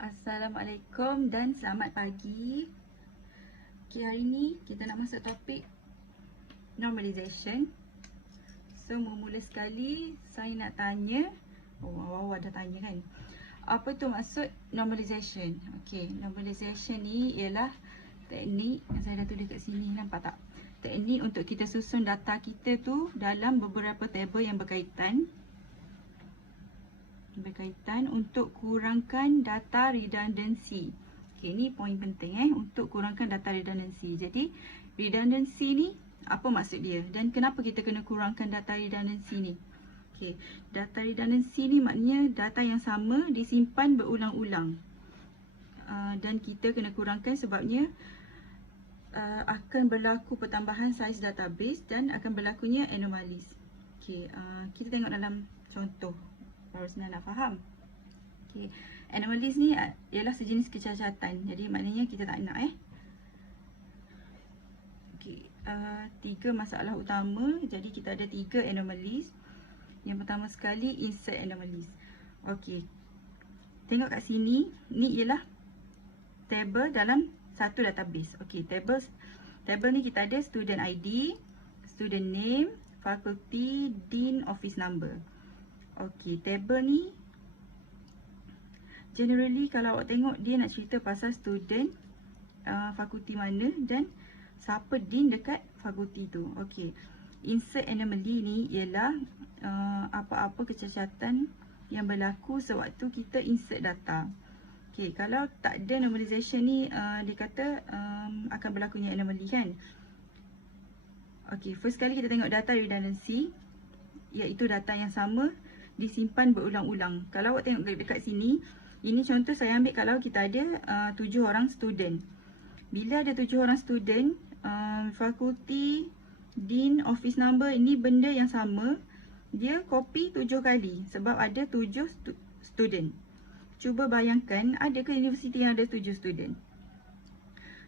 Assalamualaikum dan selamat pagi. Okay, hari ni kita nak masuk topik normalization. So, mula sekali saya nak tanya, awak dah tanya kan, apa tu maksud normalization? Okay, normalization ni ialah teknik, saya dah tulis kat sini, nampak tak? Teknik untuk kita susun data kita tu dalam beberapa tabel yang berkaitan untuk kurangkan data redundancy. Okay, ni poin penting untuk kurangkan data redundancy. Jadi, redundancy ni apa maksud dia dan kenapa kita kena kurangkan data redundancy ni? Okay, data redundancy ni maknanya data yang sama disimpan berulang-ulang. Dan kita kena kurangkan sebabnya akan berlaku pertambahan saiz database dan akan berlakunya anomalies. Okay, kita tengok dalam contoh baru senang nak faham. Okay, anomalies ni ialah sejenis kecacatan. Jadi maknanya kita tak nak Okay, 3 masalah utama. Jadi kita ada 3 anomalies. Yang pertama sekali insert anomalies. Okay, tengok kat sini, ni ialah table dalam satu database. Okay, table ni kita ada student ID, student name, faculty, dean, office number. Okay, table ni generally kalau awak tengok dia nak cerita pasal student fakulti mana dan siapa dean dekat fakulti tu. Okay, insert anomaly ni ialah apa-apa kecacatan yang berlaku sewaktu kita insert data. Okay, kalau tak ada normalization ni dia kata akan berlakunya anomaly kan. Okay, first kali kita tengok data redundancy, iaitu data yang sama disimpan berulang-ulang. Kalau awak tengok dekat sini, ini contoh saya ambil kalau kita ada 7 orang student. Bila ada 7 orang student, fakulti, dean, office number, ini benda yang sama. Dia copy 7 kali sebab ada 7 student. Cuba bayangkan, ada ke universiti yang ada 7 student?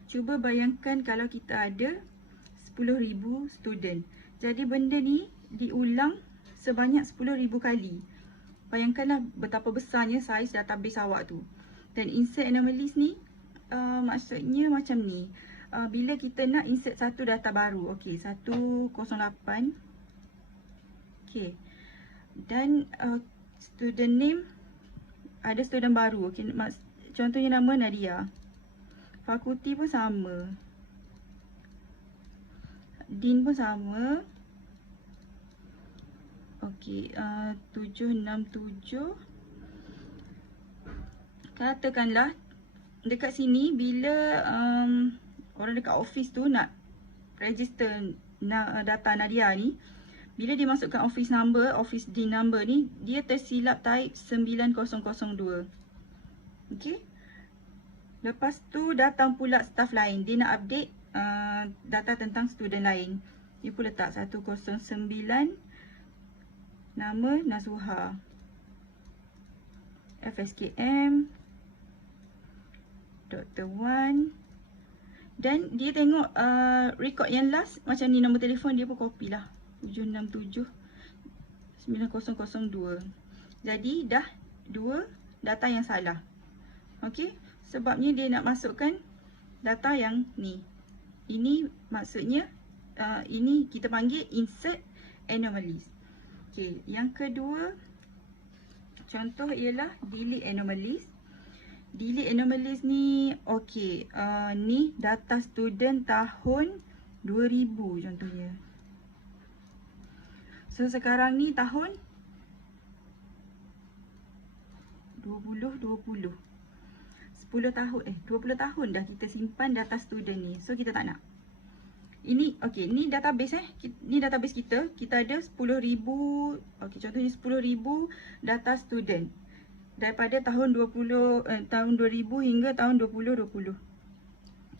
Cuba bayangkan kalau kita ada 10,000 student. Jadi benda ni diulang sebanyak 10,000 kali. Bayangkanlah betapa besarnya saiz database awak tu. Dan insert anomalies ni maksudnya macam ni. Bila kita nak insert satu data baru, okey, 108. Okey. Dan student name, ada student baru. Okey, contohnya nama Nadia. Fakulti pun sama. Dean pun sama. Okey, 767. Katakanlah dekat sini bila orang dekat office tu nak register data Nadia ni, bila dia masukkan office number, office dean number ni, dia tersilap type 9002. Okey. Lepas tu datang pula staff lain, dia nak update data tentang student lain. Dia pun letak 109, nama Nasuha, FSKM, Dr. Wan. Dan dia tengok record yang last macam ni, nombor telefon dia pun copy lah, 767 9002. Jadi dah 2 data yang salah. Okey, sebabnya dia nak masukkan data yang ni. Ini maksudnya ini kita panggil insert anomalies. Okey, yang kedua contoh ialah delete anomalies. Delete anomalies ni okey, ni data student tahun 2000 contohnya. So sekarang ni tahun 2020. 10 tahun 20 tahun dah kita simpan data student ni. So kita tak nak. Ini okey, ni database ni database kita. Kita ada 10,000, okey, contohnya 10,000 data student daripada tahun 2000 hingga tahun 2020.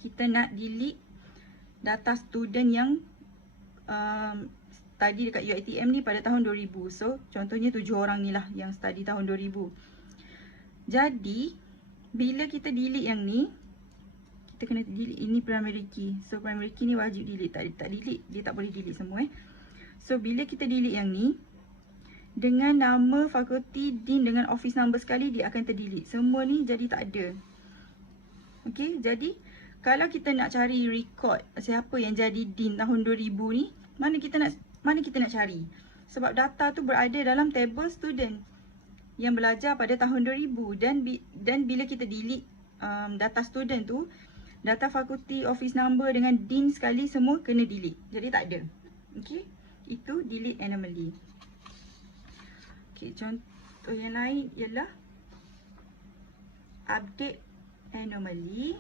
Kita nak delete data student yang study dekat UiTM ni pada tahun 2000. So contohnya 7 orang ni lah yang study tahun 2000. Jadi bila kita delete yang ni, kita kena delete ini primary key. So primary key ni wajib delete. Tak delete, dia tak boleh delete semua So bila kita delete yang ni, dengan nama fakulti, dean dengan office number sekali, dia akan terdelete. Semua ni jadi tak ada. Okey, jadi kalau kita nak cari record siapa yang jadi dean tahun 2000 ni, mana kita nak cari? Sebab data tu berada dalam table student yang belajar pada tahun 2000, dan bila kita delete data student tu, data fakulti, office number dengan dean sekali semua kena delete. Jadi tak ada. Okey, itu delete anomaly. Okey, contoh yang lain ialah update anomaly.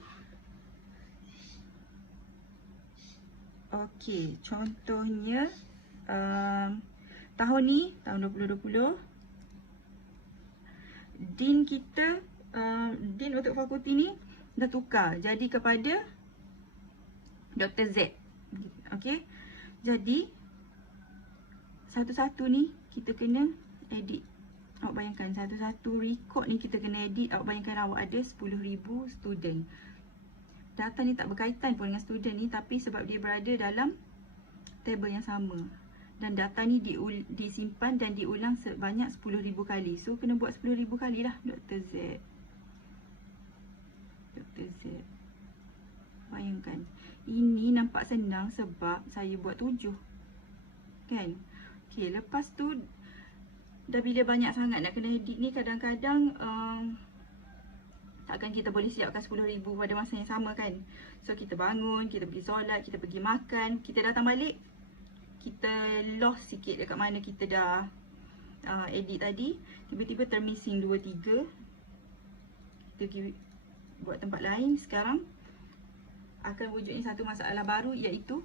Okey, contohnya tahun ni, tahun 2020, dean kita, dean untuk fakulti ni dah tukar jadi kepada Dr. Z. Okey, jadi satu-satu ni kita kena edit. Awak bayangkan satu-satu record ni kita kena edit. Awak bayangkan awak ada 10,000 student. Data ni tak berkaitan pun dengan student ni, tapi sebab dia berada dalam table yang sama, dan data ni disimpan dan diulang sebanyak 10,000 kali. So kena buat 10,000 kali lah Dr. Z. Dr. Z. Bayangkan. Ini nampak senang sebab saya buat 7. Kan? Okay, lepas tu dah bila banyak sangat nak kena edit ni, kadang-kadang takkan kita boleh siapkan 10,000 pada masa yang sama kan. So kita bangun, kita pergi solat, kita pergi makan, kita datang balik, kita lost sikit dekat mana kita dah edit tadi. Tiba-tiba termissing 2-3. Kita pergi buat tempat lain. Sekarang akan wujudnya satu masalah baru, iaitu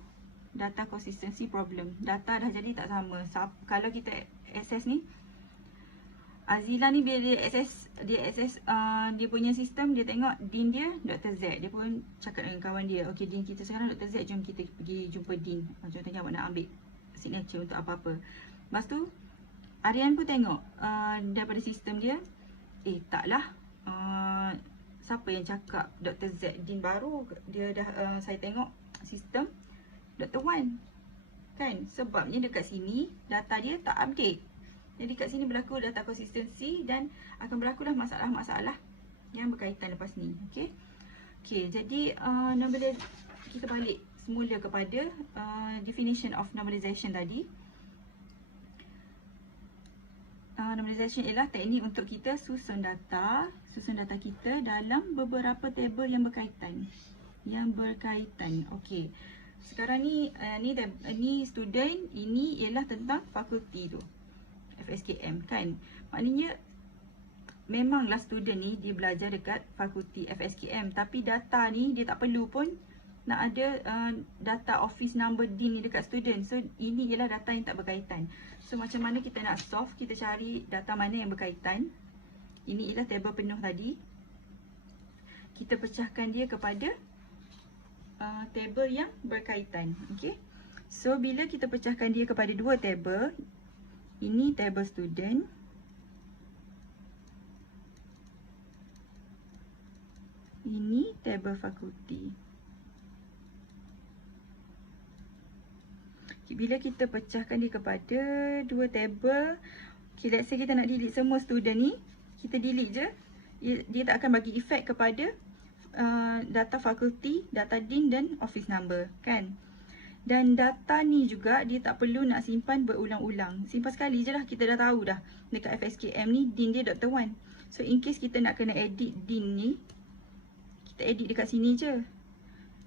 data consistency problem. Data dah jadi tak sama. Kalau kita access ni, Azila ni bila dia access dia punya sistem, dia tengok dean dia Dr. Z. Dia pun cakap dengan kawan dia, okey, dean kita sekarang Dr. Z, jom kita pergi jumpa dean. Contohnya awak nak ambil signature untuk apa-apa. Lepas tu Aryan pun tengok daripada sistem dia, taklah, siapa yang cakap Dr. Z dean baru. Dia dah saya tengok sistem Dr. Wan kan, sebabnya dekat sini data dia tak update. Jadi kat sini berlaku data consistency dan akan berlakulah masalah-masalah yang berkaitan lepas ni. Okey. Okey, jadi kita balik semula kepada definition of normalization tadi. Normalization ialah teknik untuk kita susun data kita dalam beberapa table yang berkaitan. Okey. Sekarang ni ni student, ini ialah tentang fakulti tu, FSKM kan. Maknanya memanglah student ni dia belajar dekat fakulti FSKM, tapi data ni dia tak perlu pun nak ada data office number dean ni dekat student. So ini ialah data yang tak berkaitan. So macam mana kita nak solve? Kita cari data mana yang berkaitan. Ini ialah table penuh tadi. Kita pecahkan dia kepada table yang berkaitan. Okey. So bila kita pecahkan dia kepada dua table, ini table student, ini table fakulti. Bila kita pecahkan dia kepada dua table, okay, let's say kita nak delete semua student ni, kita delete je. Dia tak akan bagi efek kepada data fakulti, data dean dan office number kan. Dan data ni juga dia tak perlu nak simpan berulang-ulang. Simpan sekali je lah, kita dah tahu dah. Dekat FSKM ni dean dia Dr. Wan. So in case kita nak kena edit dean ni, kita edit dekat sini je.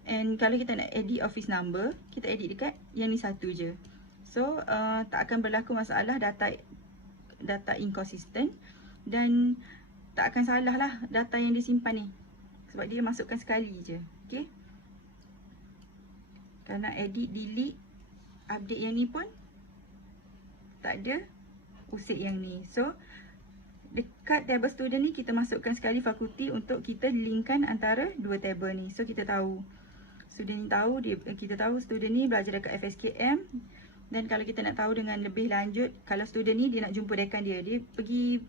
And kalau kita nak edit office number, kita edit dekat yang ni satu je. So tak akan berlaku masalah data inconsistent, dan tak akan salah lah data yang disimpan ni, sebab dia masukkan sekali je. Okay. Kalau nak edit, delete, update yang ni pun tak ada, usik yang ni. So dekat table student ni kita masukkan sekali fakulti untuk kita linkkan antara dua table ni. So kita tahu student ni tahu, kita tahu student ni belajar dekat FSKM. Dan kalau kita nak tahu dengan lebih lanjut, kalau student ni dia nak jumpa dekan dia, dia pergi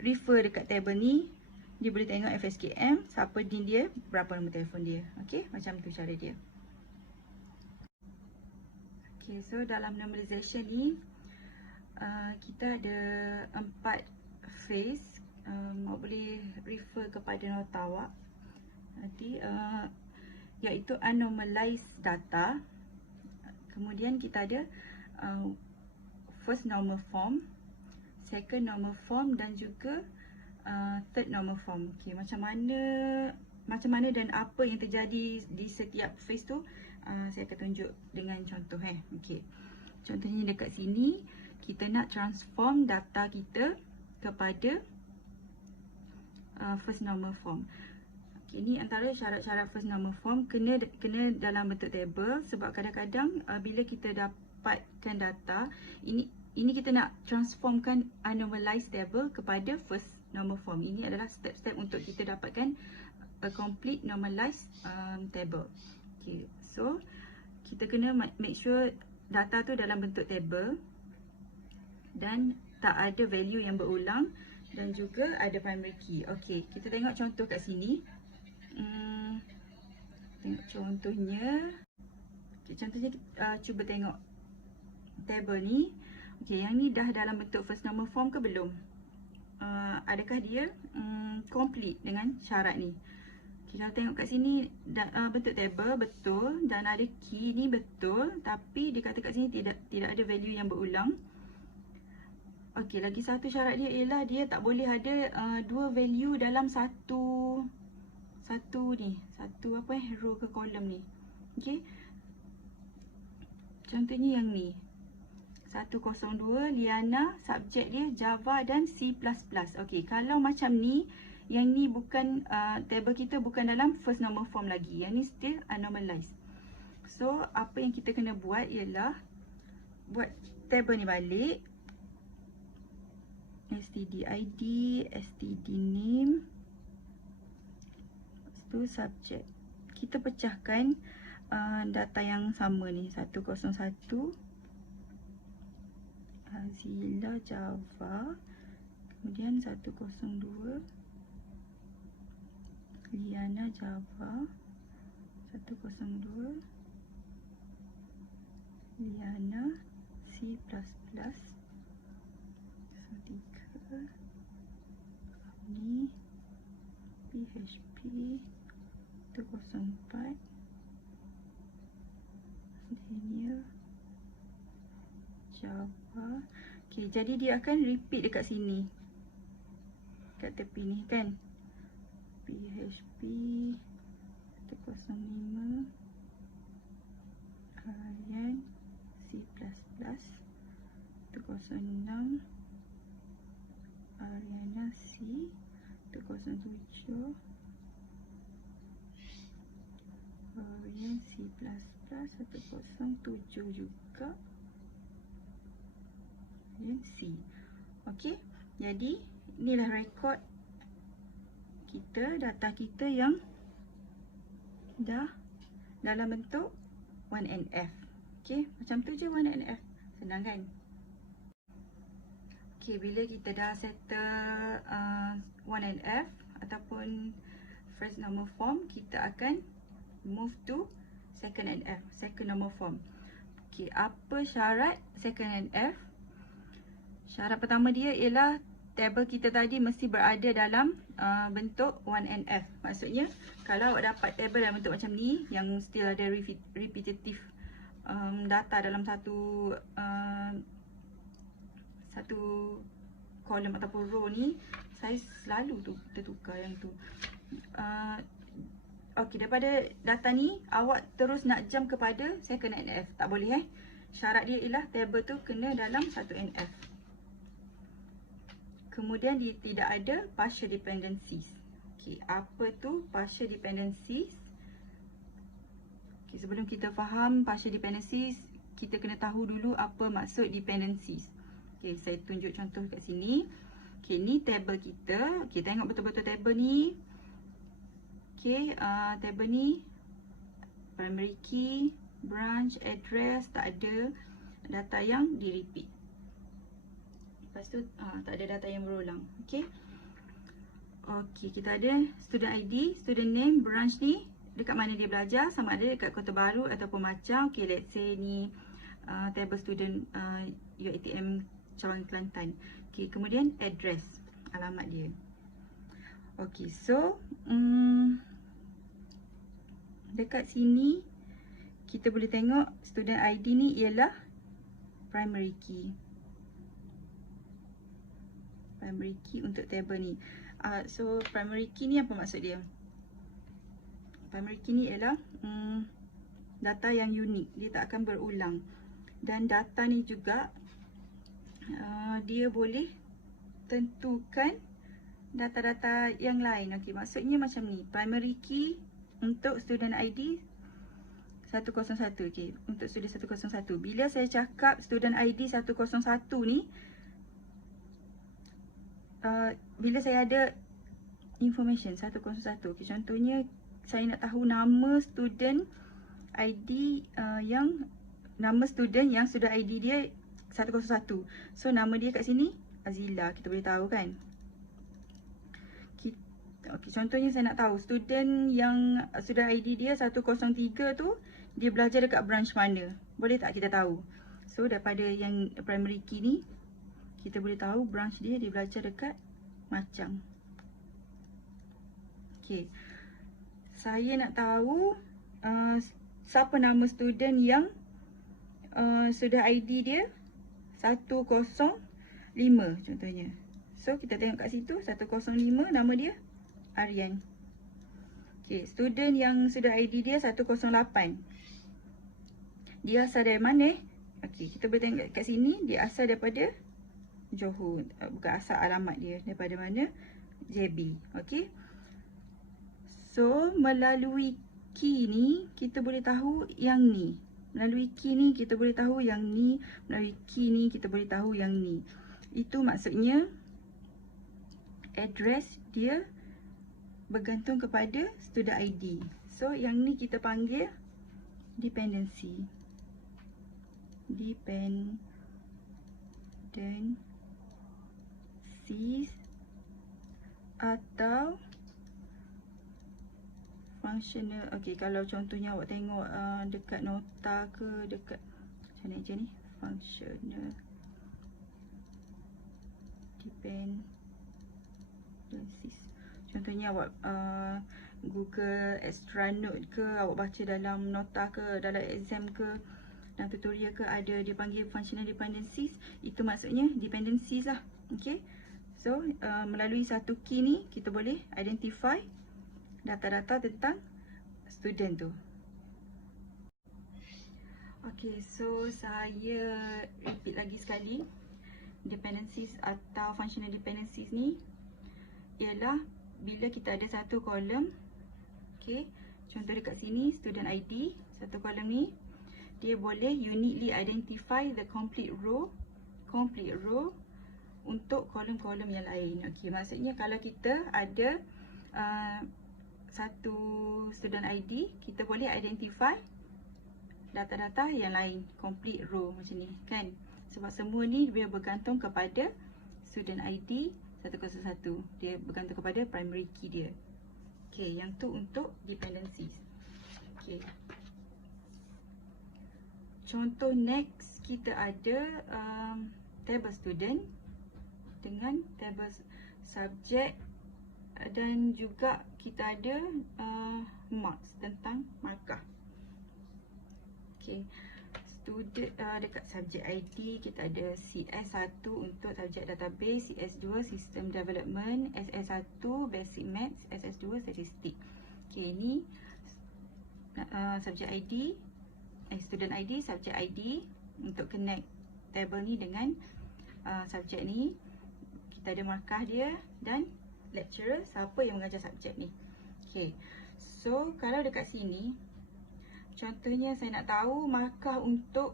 refer dekat table ni, dia boleh tengok FSKM, siapa dean dia, berapa nombor telefon dia. Okey, macam tu cara dia. Okay, so dalam normalization ni kita ada 4 phase. Awak boleh refer kepada nota awak nanti, iaitu anomalize data. Kemudian kita ada first normal form, second normal form dan juga third normal form. Okay, macam mana dan apa yang terjadi di setiap phase tu, saya akan tunjuk dengan contoh. Okay. Contohnya dekat sini, kita nak transform data kita kepada first normal form. Okay, ini antara syarat-syarat first normal form, kena dalam bentuk table, sebab kadang-kadang bila kita dapatkan data, ini kita nak transformkan anomalize table kepada first normal form. Ini adalah step-step untuk kita dapatkan a complete normalized table. Okay, so kita kena make sure data tu dalam bentuk table dan tak ada value yang berulang dan juga ada primary key. Okay, kita tengok contoh kat sini. Tengok contohnya. Okay, contohnya cuba tengok table ni. Okay, yang ni dah dalam bentuk first normal form ke belum? Adakah dia complete dengan syarat ni? Okay, kalau tengok kat sini bentuk table betul dan ada key ni betul, tapi dia kata kat sini tidak ada value yang berulang. Okey, lagi satu syarat dia ialah dia tak boleh ada dua value dalam satu row ke kolom ni. Okey. Contohnya yang ni. 102 Liana, subjek dia Java dan C++. Okey, kalau macam ni, yang ni bukan table kita bukan dalam first normal form lagi. Yang ni still anomalize. So, apa yang kita kena buat ialah buat table ni balik. std_id, std_name, lepas tu subject. Kita pecahkan data yang sama ni, 101 Azila Java, kemudian 102 Liana Java, 102 Liana C++, 3 ni PHP 204 Daniel Java. Okay, jadi dia akan repeat dekat sini, kat tepi ni kan. PHP 105 Aryan C++ 106 Ariana C 107 Arian C++ 107 juga Arian C. Okey, jadi inilah rekod kita, data kita yang dah dalam bentuk 1NF. Okey, macam tu je 1NF. Senang kan? Okay, bila kita dah settle 1NF ataupun first normal form, kita akan move to second NF, second normal form. Okay, apa syarat second NF? Syarat pertama dia ialah table kita tadi mesti berada dalam bentuk 1NF. Maksudnya, kalau awak dapat table dalam bentuk macam ni, yang still ada repetitive data dalam satu kolom ataupun row ni, saya selalu tertukar yang tu. Okey, daripada data ni awak terus nak jump kepada second NF, tak boleh Syarat dia ialah table tu kena dalam 1NF. Kemudian dia tidak ada partial dependencies. Okey, apa tu partial dependencies? Okey, sebelum kita faham partial dependencies, kita kena tahu dulu apa maksud dependencies. Okay, saya tunjuk contoh kat sini. Okay, ni table kita. Okay, tengok betul-betul table ni. Okay, table ni primary key, branch, address, tak ada data yang di repeat. Lepas tu tak ada data yang berulang. Okay. Okay, kita ada student ID, student name, branch ni dekat mana dia belajar, sama ada dekat Kota Baru ataupun Macang. Okay, let's say ni table student UiTM Cawangan Kelantan. Okay, kemudian address, alamat dia. Okay, so dekat sini kita boleh tengok student ID ni ialah primary key. Primary key untuk table ni. So primary key ni apa maksud dia? Primary key ni ialah data yang unik, dia tak akan berulang. Dan data ni juga dia boleh tentukan data-data yang lain. Okey, maksudnya macam ni. Primary key untuk student ID 101. Okey, untuk student 101. Bila saya cakap student ID 101 ni, bila saya ada information 101. Okey, contohnya saya nak tahu nama student ID nama student yang student ID dia 101. So nama dia kat sini Azila, kita boleh tahu kan. Okey, contohnya saya nak tahu student yang student ID dia 103 tu dia belajar dekat branch mana. Boleh tak kita tahu? So daripada yang primary key ni kita boleh tahu branch dia belajar dekat Macang. Okey. Saya nak tahu siapa nama student yang student ID dia 105 contohnya. So kita tengok kat situ 105 nama dia Aryan. Okey, student yang student ID dia 108. Dia asal dari mana? Okey, kita boleh tengok kat sini dia asal daripada Johor. Bukan asal, alamat dia daripada mana? JB. Okey. So melalui key ni kita boleh tahu yang ni. Melalui key ni kita boleh tahu yang ni. Melalui key ni kita boleh tahu yang ni. Itu maksudnya address dia bergantung kepada student ID. So yang ni kita panggil dependencies atau functional. Okey, kalau contohnya awak tengok dekat nota ke dekat macam ni je ni, functional dependencies. Contohnya awak Google Extra Note ke, awak baca dalam nota ke, dalam exam ke, dalam tutorial ke, ada dia panggil functional dependencies. Itu maksudnya dependencies lah. Okey. So melalui satu key ni kita boleh identify data-data tentang student tu. Okey, so saya repeat lagi sekali. Dependencies atau functional dependencies ni ialah bila kita ada satu kolom. Okey, contoh dekat sini student ID, satu kolom ni dia boleh uniquely identify the complete row untuk kolom-kolom yang lain. Okey, maksudnya kalau kita ada satu student ID, kita boleh identify data-data yang lain, complete row macam ni kan. Sebab semua ni dia bergantung kepada student ID 101. Dia bergantung kepada primary key dia. Okey, yang tu untuk dependencies. Okey. Contoh next kita ada table student dengan table subject, dan juga kita ada marks tentang markah. Okey, student dekat subject ID kita ada CS1 untuk subject database, CS2 system development, SS1 basic maths, SS2 statistik. Okey, ni subject ID, student ID, subject ID untuk connect table ni dengan subject ni. Kita ada markah dia dan lecturer, siapa yang mengajar subjek ni. Okay, so kalau dekat sini contohnya saya nak tahu markah untuk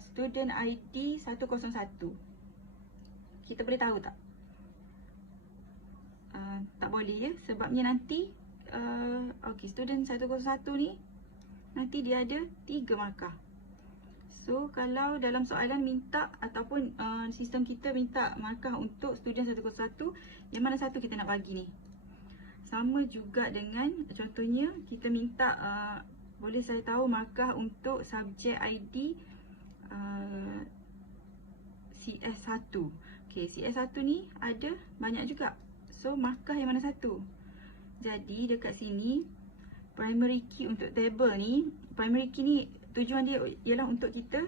student ID 101, kita boleh tahu tak? Tak boleh ya, sebabnya nanti okay, student 101 ni nanti dia ada 3 markah. So kalau dalam soalan minta ataupun sistem kita minta markah untuk student 101, yang mana satu kita nak bagi ni? Sama juga dengan contohnya kita minta boleh saya tahu markah untuk subjek ID CS1. Okay, CS1 ni ada banyak juga. So, markah yang mana satu? Jadi, dekat sini, primary key untuk table ni, primary key ni tujuan dia ialah untuk kita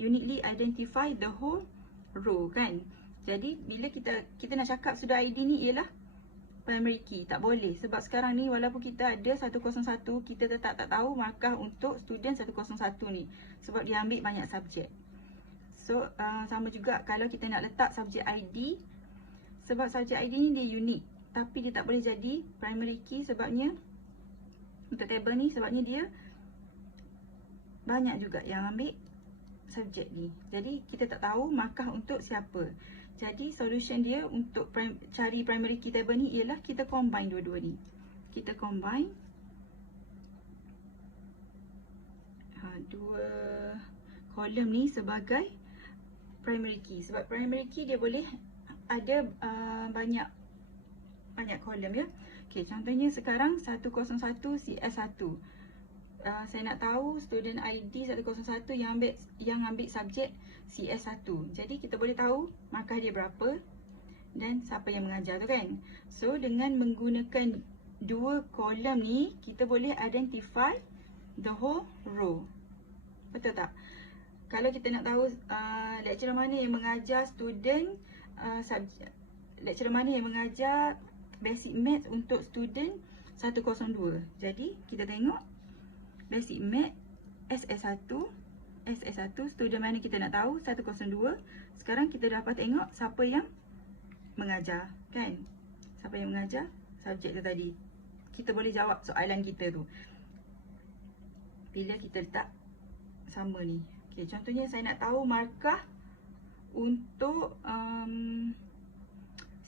uniquely identify the whole row kan. Jadi, bila kita nak cakap sudah ID ni ialah primary key, tak boleh. Sebab sekarang ni walaupun kita ada 101, kita tetap tak tahu markah untuk student 101 ni. Sebab dia ambil banyak subjek. So, sama juga kalau kita nak letak subjek ID. Sebab subjek ID ni dia unik. Tapi dia tak boleh jadi primary key sebabnya untuk table ni sebabnya dia banyak juga yang ambil subjek ni. Jadi, kita tak tahu markah untuk siapa. Jadi, solution dia untuk cari primary key table ni ialah kita combine dua-dua ni. Kita combine dua kolom ni sebagai primary key. Sebab primary key dia boleh ada banyak kolom ya. Okey, contohnya sekarang 101 CS1. Saya nak tahu student ID 101 yang ambil subjek CS1. Jadi kita boleh tahu markah dia berapa dan siapa yang mengajar tu kan. So dengan menggunakan dua kolom ni kita boleh identify the whole row. Betul tak? Kalau kita nak tahu lecturer mana yang mengajar student lecturer mana yang mengajar basic maths untuk student 102. Jadi kita tengok basic maths SS1 student mana kita nak tahu 102. Sekarang kita dapat tengok siapa yang mengajar kan. Siapa yang mengajar subjek tu tadi. Kita boleh jawab soalan kita tu bila kita letak sama ni. Okay, contohnya saya nak tahu markah untuk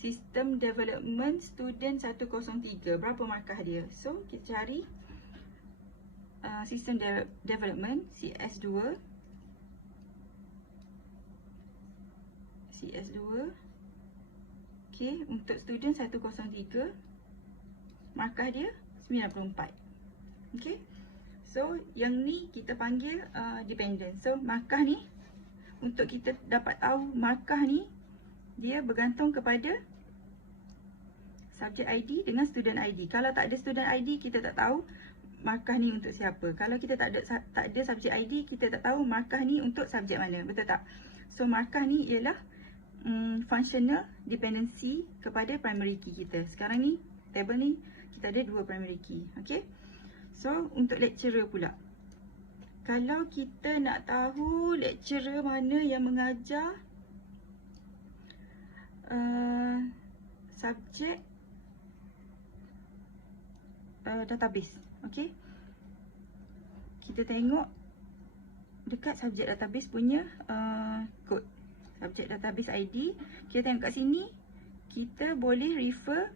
System Development Student 103. Berapa markah dia? So, kita cari System Development CS2. Okay, untuk student 103 markah dia 94. Okay. So, yang ni kita panggil dependent. So, markah ni untuk kita dapat tahu markah ni dia bergantung kepada subjek ID dengan student ID. Kalau tak ada student ID, kita tak tahu markah ni untuk siapa. Kalau kita tak ada subjek ID, kita tak tahu markah ni untuk subjek mana. Betul tak? So, markah ni ialah functional dependency kepada primary key kita. Sekarang ni, table ni, kita ada dua primary key. Okay? So, untuk lecturer pula. Kalau kita nak tahu lecturer mana yang mengajar subjek database. Okay? Kita tengok dekat subjek database punya kod. Subjek database ID. Kita tengok kat sini. Kita boleh refer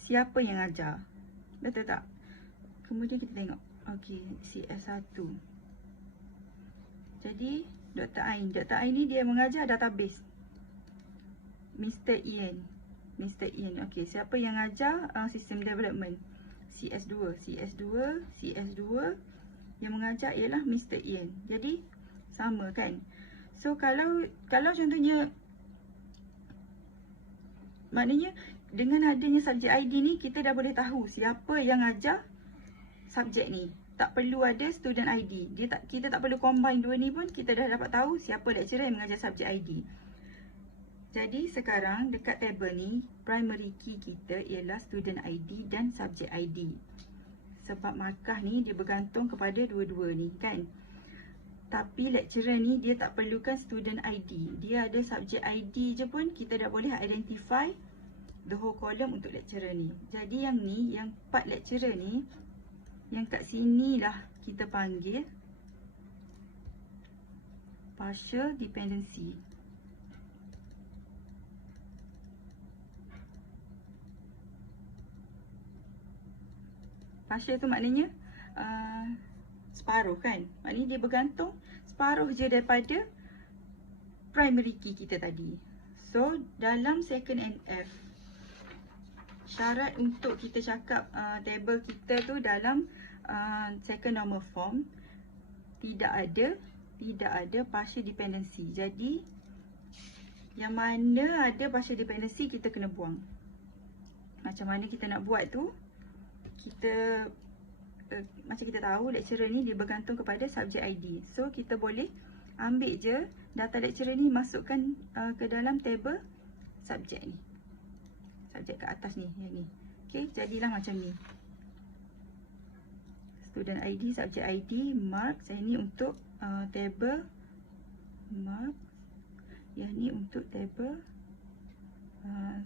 siapa yang ajar. Betul tak? Kemudian kita tengok. Okay, CS1. Jadi, Dr. Ain. Dr. Ain ni dia mengajar database. Mr. Ian. Okay, siapa yang ajar System Development? CS2. Yang mengajar ialah Mr. Ian. Jadi, sama kan? So, kalau contohnya, maknanya dengan adanya subjek ID ni, kita dah boleh tahu siapa yang ajar subjek ni. Tak perlu ada student ID. Kita tak perlu combine dua ni pun, kita dah dapat tahu siapa lecturer yang mengajar subjek ID. Jadi sekarang dekat table ni, primary key kita ialah student ID dan subjek ID. Sebab markah ni dia bergantung kepada dua-dua ni kan. Tapi lecturer ni dia tak perlukan student ID. Dia ada subjek ID je pun kita dah boleh identify the whole column untuk lecturer ni. Jadi yang ni, yang part lecturer ni, yang kat sini lah kita panggil partial dependency. Partial tu maknanya separuh kan. Maknanya dia bergantung separuh je daripada primary key kita tadi. So dalam second NF, syarat untuk kita cakap table kita tu dalam second normal form tidak ada partial dependency. Jadi Yang mana ada partial dependency kita kena buang. Macam mana kita nak buat tu? Kita macam kita tahu lecturer ni dia bergantung kepada subjek ID. So kita boleh ambil je data lecturer ni, masukkan ke dalam table subjek ni. Subjek kat atas ni, yang ni. Okey, jadilah macam ni. Student ID, subjek ID, marks. Yang ni untuk table marks. Yang ni untuk table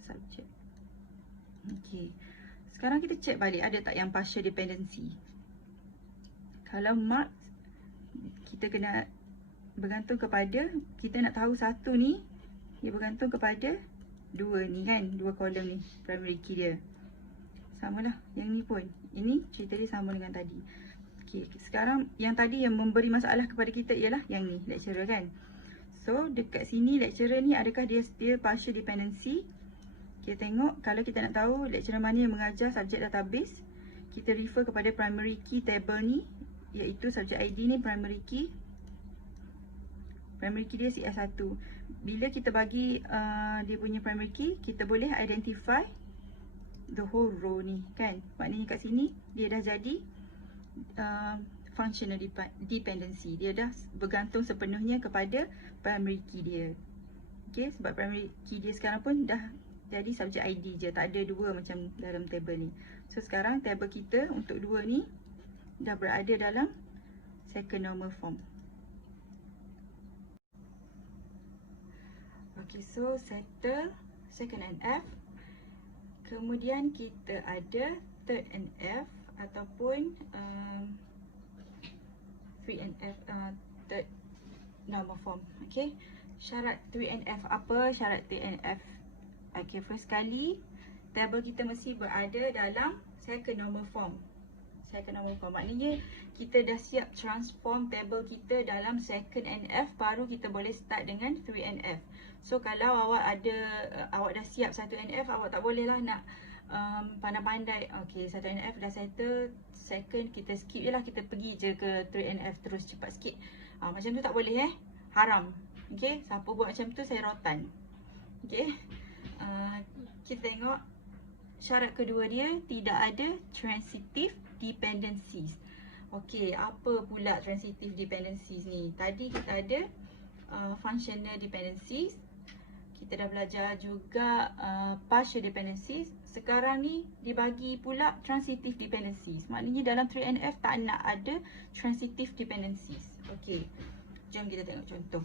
subjek. Okey. Sekarang kita check balik ada tak yang partial dependency. Kalau marks, kita kena bergantung kepada, kita nak tahu satu ni dia bergantung kepada dua ni kan, dua kolom ni, primary key dia. Samalah yang ni pun. Ini cerita dia sama dengan tadi. Okey, sekarang yang tadi yang memberi masalah kepada kita ialah yang ni, lecturer kan. So dekat sini lecturer ni adakah dia partial dependency? Kita tengok kalau kita nak tahu lecturer mana yang mengajar subjek database, kita refer kepada primary key table ni, iaitu subjek ID ni primary key. Primary key dia CS1. Bila kita bagi dia punya primary key, kita boleh identify the whole row ni kan. Maknanya kat sini dia dah jadi functional dependency. Dia dah bergantung sepenuhnya kepada primary key dia. Okay, sebab primary key dia sekarang pun dah jadi subjek ID je, tak ada dua macam dalam table ni. So sekarang table kita untuk dua ni dah berada dalam second normal form. Okay, so settle second NF. Kemudian kita ada third NF ataupun 3NF, third normal form. Okay, syarat 3NF apa? Syarat 3NF, okay, first kali table kita mesti berada dalam second normal form. Second normal form maknanya kita dah siap transform table kita dalam second NF, baru kita boleh start dengan 3NF. So kalau awak ada, awak dah siap 1NF, awak tak boleh lah nak pandai-pandai. Okay, 1NF dah settle, second kita skip je lah, kita pergi je ke 3NF terus cepat sikit. Macam tu tak boleh haram. Okay, siapa buat macam tu saya rotan. Okay, kita tengok syarat kedua dia, tidak ada transitive dependencies. Okay, apa pula transitive dependencies ni? Tadi kita ada functional dependencies, kita dah belajar juga partial dependencies. Sekarang ni dibagi pula transitive dependencies. Maknanya dalam 3NF tak nak ada transitive dependencies. Okay, jom kita tengok contoh.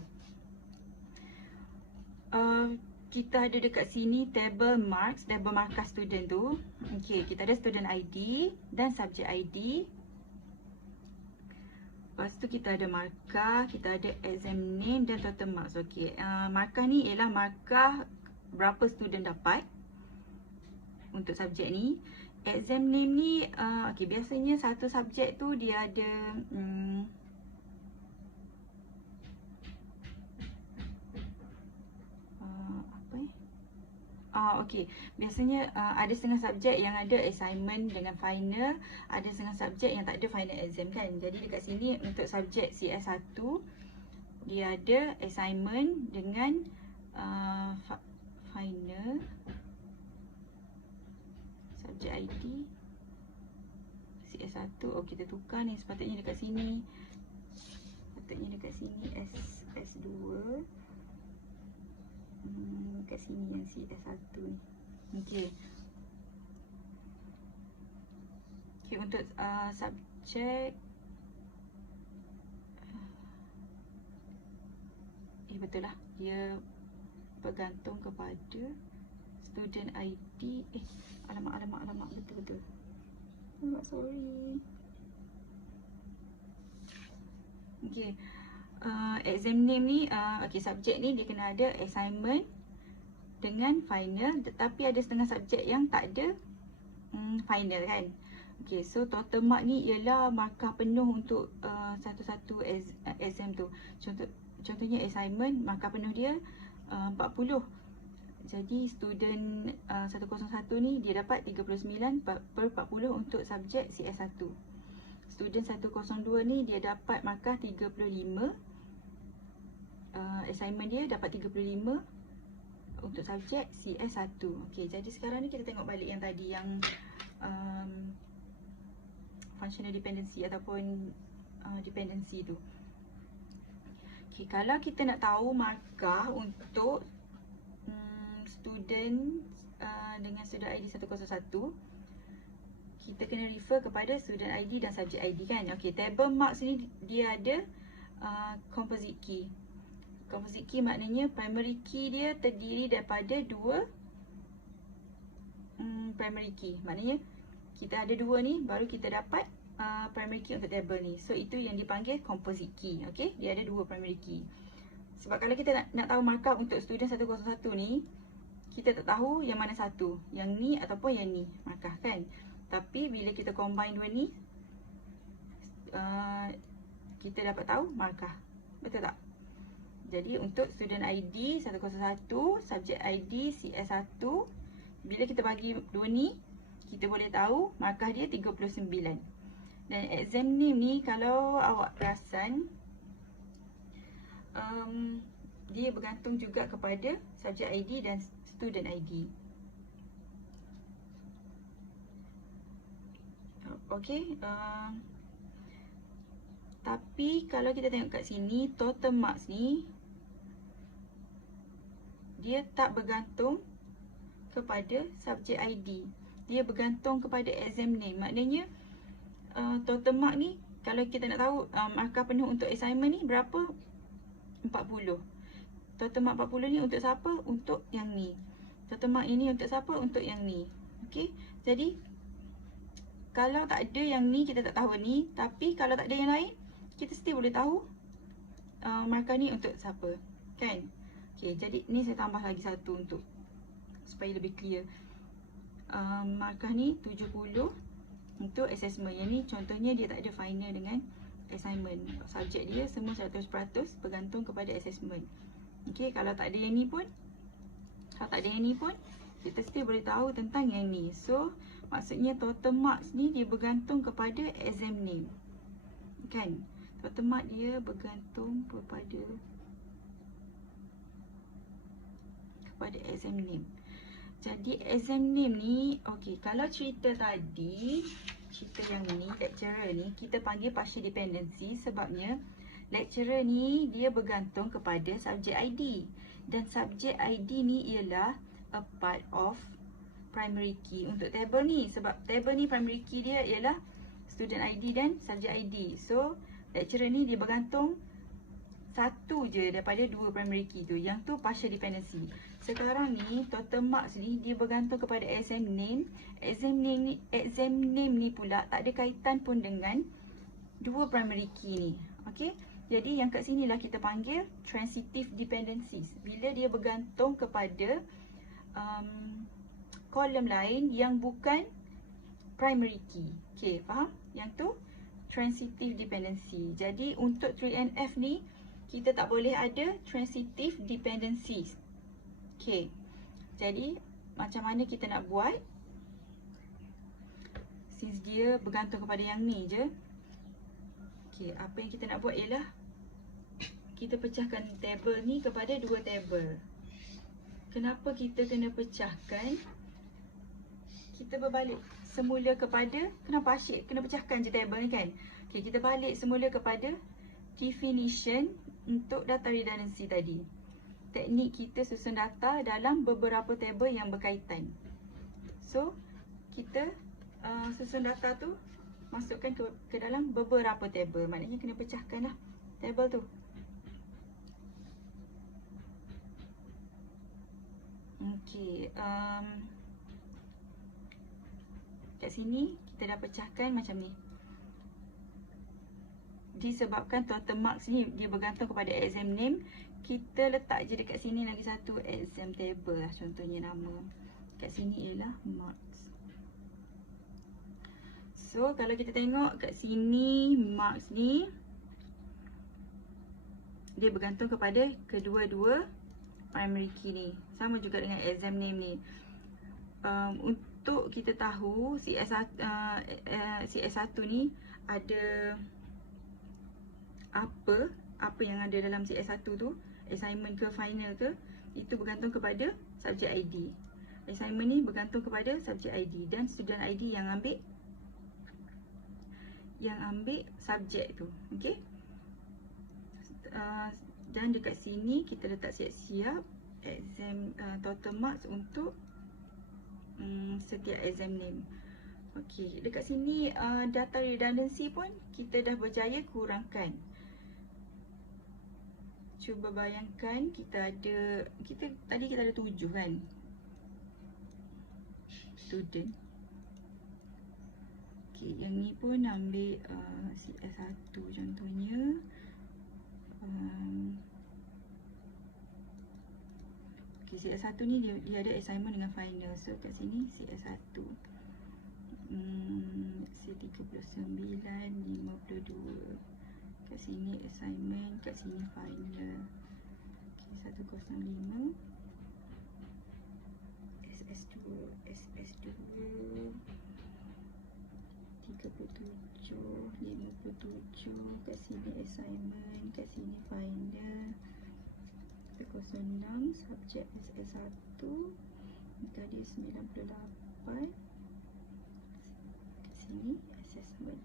Kita ada dekat sini table marks, table markah student tu. Okay, kita ada student ID dan subject ID. Lepas tu kita ada markah, kita ada exam name dan total marks. Okay, markah ni ialah markah berapa student dapat untuk subjek ni. Exam name ni, okay, biasanya satu subjek tu dia ada okay, biasanya ada setengah subjek yang ada assignment dengan final, ada setengah subjek yang tak ada final exam kan. Jadi dekat sini untuk subjek CS1 dia ada assignment dengan final. Subjek ID CS1, oh kita tukar ni, sepatutnya dekat sini, sepatutnya dekat sini S2, kat sini yang CS1 ni. Okey. Okey, untuk subjek betul lah, dia bergantung kepada student ID. Alamak, betul. Sorry. Okey. Exam name ni, okay, subjek ni dia kena ada assignment dengan final, tetapi ada setengah subjek yang tak ada final kan. Okay, so total mark ni ialah markah penuh untuk satu-satu exam tu. Contohnya assignment, markah penuh dia 40. Jadi student 101 ni dia dapat 39/40 untuk subjek CS1. Student 102 ni dia dapat markah 35. Assignment dia dapat 35 untuk subjek CS1. Okey, jadi sekarang ni kita tengok balik yang tadi yang functional dependency ataupun dependency tu. Okey, kalau kita nak tahu markah untuk student dengan student ID 101, kita kena refer kepada student ID dan subject ID kan. Okey, table marks ni dia ada composite key. Composite key maknanya primary key dia terdiri daripada dua primary key. Maknanya kita ada dua ni baru kita dapat primary key untuk table ni. So itu yang dipanggil composite key. Okey, dia ada dua primary key. Sebab kalau kita nak tahu markup untuk student 101 ni, kita tak tahu yang mana satu, yang ni ataupun yang ni markah kan. Tapi bila kita combine dua ni, kita dapat tahu markah. Betul tak? Jadi untuk student ID 101, subject ID CS1, bila kita bagi dua ni, kita boleh tahu markah dia 39. Dan exam name ni kalau awak perasan, dia bergantung juga kepada subject ID dan student ID. Okey, tapi kalau kita tengok kat sini, total marks ni dia tak bergantung kepada subject ID. Dia bergantung kepada exam name. Maknanya total mark ni, kalau kita nak tahu markah penuh untuk assignment ni berapa? 40. Total mark 40 ni untuk siapa? Untuk yang ni. Total mark ini untuk siapa? Untuk yang ni. Okey. Jadi kalau tak ada yang ni, kita tak tahu ni. Tapi kalau tak ada yang lain, kita still boleh tahu markah ni untuk siapa. Kan? Okey, jadi ni saya tambah lagi satu untuk supaya lebih clear. Markah ni 70 untuk assessment. Yang ni contohnya dia tak ada final dengan assignment. Subjek dia semua 100% bergantung kepada assessment. Okey, kalau tak ada yang ni pun, kita still boleh tahu tentang yang ni. So, maksudnya total marks ni dia bergantung kepada exam name. Kan? Total mark dia bergantung kepada exam name. Jadi exam name ni, okey, kalau cerita tadi, cerita yang ni, lecturer ni, kita panggil partial dependency sebabnya lecturer ni dia bergantung kepada subject ID. Dan subject ID ni ialah a part of primary key untuk table ni. Sebab table ni primary key dia ialah student ID dan subject ID. So, lecturer ni dia bergantung satu je daripada dua primary key tu. Yang tu partial dependency. Sekarang ni total marks ni dia bergantung kepada exam name. Exam name ni pula tak ada kaitan pun dengan dua primary key ni. Okey. Jadi yang kat sini lah kita panggil transitive dependencies. Bila dia bergantung kepada kolom lain yang bukan primary key. Okey, faham? Yang tu transitive dependency. Jadi untuk 3NF ni kita tak boleh ada transitive dependencies. Okey. Jadi macam mana kita nak buat? Since dia bergantung kepada yang ni je. Okey, apa yang kita nak buat ialah kita pecahkan table ni kepada dua table. Kenapa kita kena pecahkan? Kita berbalik semula kepada, kenapa asyik kena pecahkan je table ni kan? Okey, kita balik semula kepada definition untuk data redundancy tadi. Teknik kita susun data dalam beberapa table yang berkaitan. So, kita susun data tu masukkan ke dalam beberapa table. Maknanya kena pecahkan lah table tu. Okey, kat sini kita dah pecahkan macam ni. Disebabkan total marks ni dia bergantung kepada exam name, kita letak je dekat sini lagi satu exam table lah. Contohnya nama kat sini ialah marks. So kalau kita tengok kat sini marks ni dia bergantung kepada kedua-dua primary key ni. Sama juga dengan exam name ni. Untuk kita tahu CS1 ni ada apa yang ada dalam CS1 tu, assignment ke final ke, itu bergantung kepada subjek ID. Assignment ni bergantung kepada subjek ID dan student ID yang ambil subjek tu. Okey. Dan dekat sini kita letak siap-siap exam total marks untuk setiap exam name. Okey, dekat sini data redundancy pun kita dah berjaya kurangkan. Cuba bayangkan tadi kita ada 7 kan student. Okey, yang ni pun ambil CS1 contohnya. Okay, CS1 ni dia ada assignment dengan final. So kat sini CS1 C39, 52. Kat sini assignment, kat sini final. Okay, 105 SS2 37, 57. Kat sini assignment, kat sini final. 106 subjek SS1. Tadi 98. Kat sini assessment.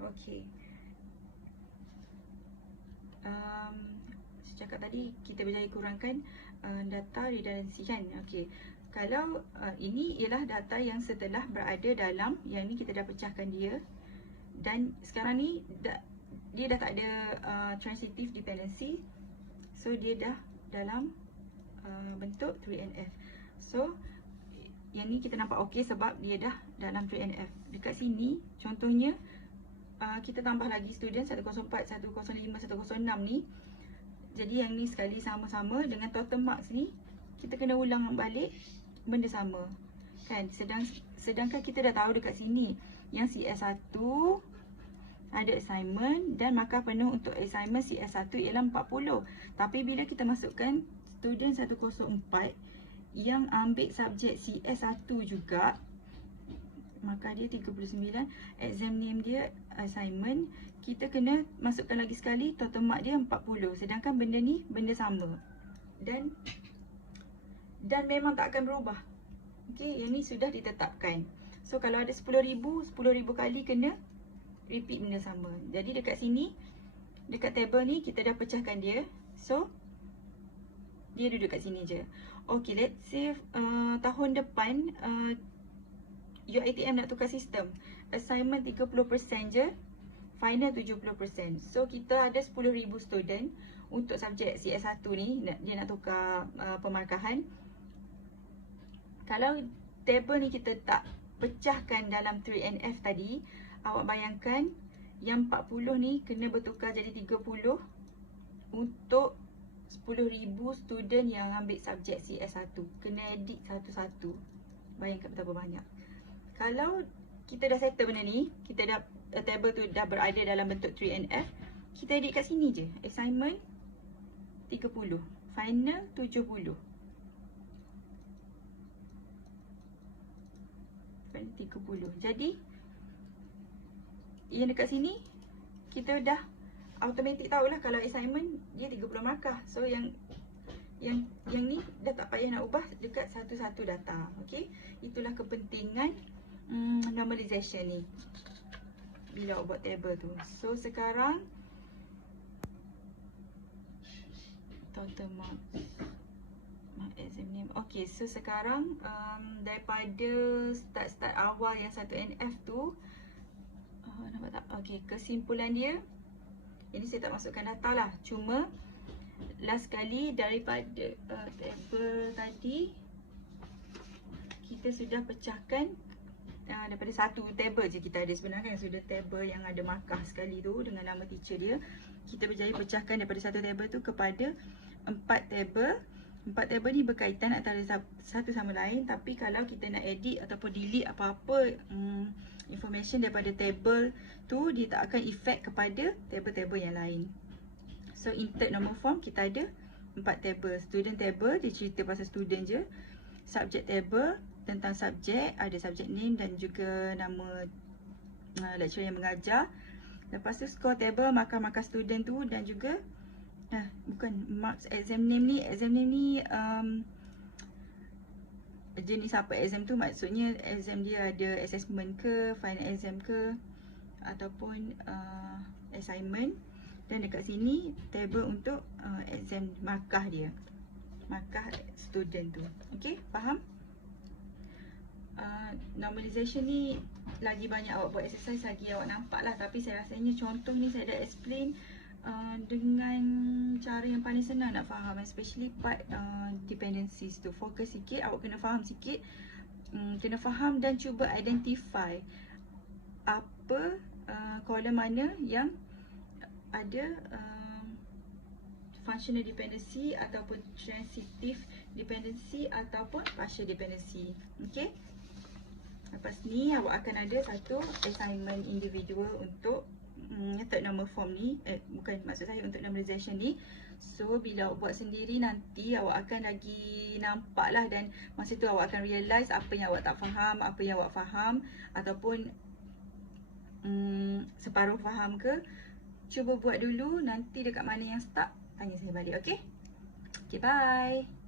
Okey. Cakap tadi kita berjaya kurangkan data redundancy kan. Okey. Kalau ini ialah data yang setelah berada dalam, yang ni kita dah pecahkan dia. Dan sekarang ni dia dah tak ada transitive dependency. So dia dah dalam bentuk 3NF. So yang ni kita nampak okey sebab dia dah dalam 3NF. Dekat sini contohnya kita tambah lagi student 104, 105, 106 ni. Jadi yang ni sekali sama-sama dengan total marks ni kita kena ulang balik benda sama kan. Sedangkan kita dah tahu dekat sini yang CS1 ada assignment dan markah penuh untuk assignment CS1 ialah 40. Tapi bila kita masukkan student 104 yang ambil subjek CS1 juga, maka dia 39, exam name dia assignment, kita kena masukkan lagi sekali total mark dia 40. Sedangkan benda ni benda sama. Dan memang tak akan berubah. Okey, yang ni sudah ditetapkan. So kalau ada 10,000 kali kena repeat benda sama. Jadi dekat sini, dekat table ni kita dah pecahkan dia. So dia duduk kat sini je. Okey, let's say tahun depan UiTM nak tukar sistem. Assignment 30% je, final 70%. So kita ada 10,000 student untuk subjek CS1 ni, dia nak tukar pemarkahan. Kalau table ni kita tak pecahkan dalam 3NF tadi, awak bayangkan yang 40 ni kena bertukar jadi 30 untuk 10,000 student yang ambil subjek CS1. Kena edit satu-satu. Bayangkan betapa banyak. Kalau kita dah settle benda ni, kita dah table tu dah berada dalam bentuk 3NF, kita edit kat sini je. Assignment 30, final 70. Final 30. Jadi yang dekat sini kita dah automatic tahulah kalau assignment dia 30 markah. So yang ni dah tak payah nak ubah dekat satu-satu data. Okey, itulah kepentingan normalization ni bila awak buat table tu. So sekarang total marks exam name. Okey, so sekarang daripada start awal yang 1NF tu, nampak tak? Okey, kesimpulan dia, ini saya tak masukkan data lah, cuma last kali daripada table tadi kita sudah pecahkan daripada satu table je kita ada sebenarnya, sudah table yang ada markah sekali tu dengan nama teacher dia. Kita berjaya pecahkan daripada satu table tu kepada 4 table. 4 table ni berkaitan antara satu sama lain, tapi kalau kita nak edit ataupun delete apa-apa information daripada table tu, dia tak akan effect kepada table-table yang lain. So insert normal form kita ada 4 table. Student table dia cerita pasal student je. Subject table tentang subjek, ada subject name dan juga nama lecturer yang mengajar. Lepas tu score table, markah-markah student tu dan juga Bukan marks exam name ni. Exam name ni jenis apa exam tu, maksudnya exam dia ada assessment ke, final exam ke, ataupun assignment. Dan dekat sini table untuk exam markah dia, markah student tu. Okay, faham? Normalization ni lagi banyak awak buat exercise lagi awak nampak lah. Tapi saya rasanya contoh ni saya dah explain dengan cara yang paling senang nak faham, especially part dependencies tu. Fokus sikit, awak kena faham sikit, kena faham dan cuba identify apa column mana yang ada functional dependency ataupun transitive dependency ataupun partial dependency. Okay, lepas ni awak akan ada satu assignment individual untuk third normal form ni, bukan, maksud saya untuk normalization ni. So bila awak buat sendiri nanti awak akan lagi nampak lah, dan masa tu awak akan realise apa yang awak tak faham, apa yang awak faham, ataupun separuh faham ke. Cuba buat dulu, nanti dekat mana yang stuck tanya saya balik. Okay, okay, bye.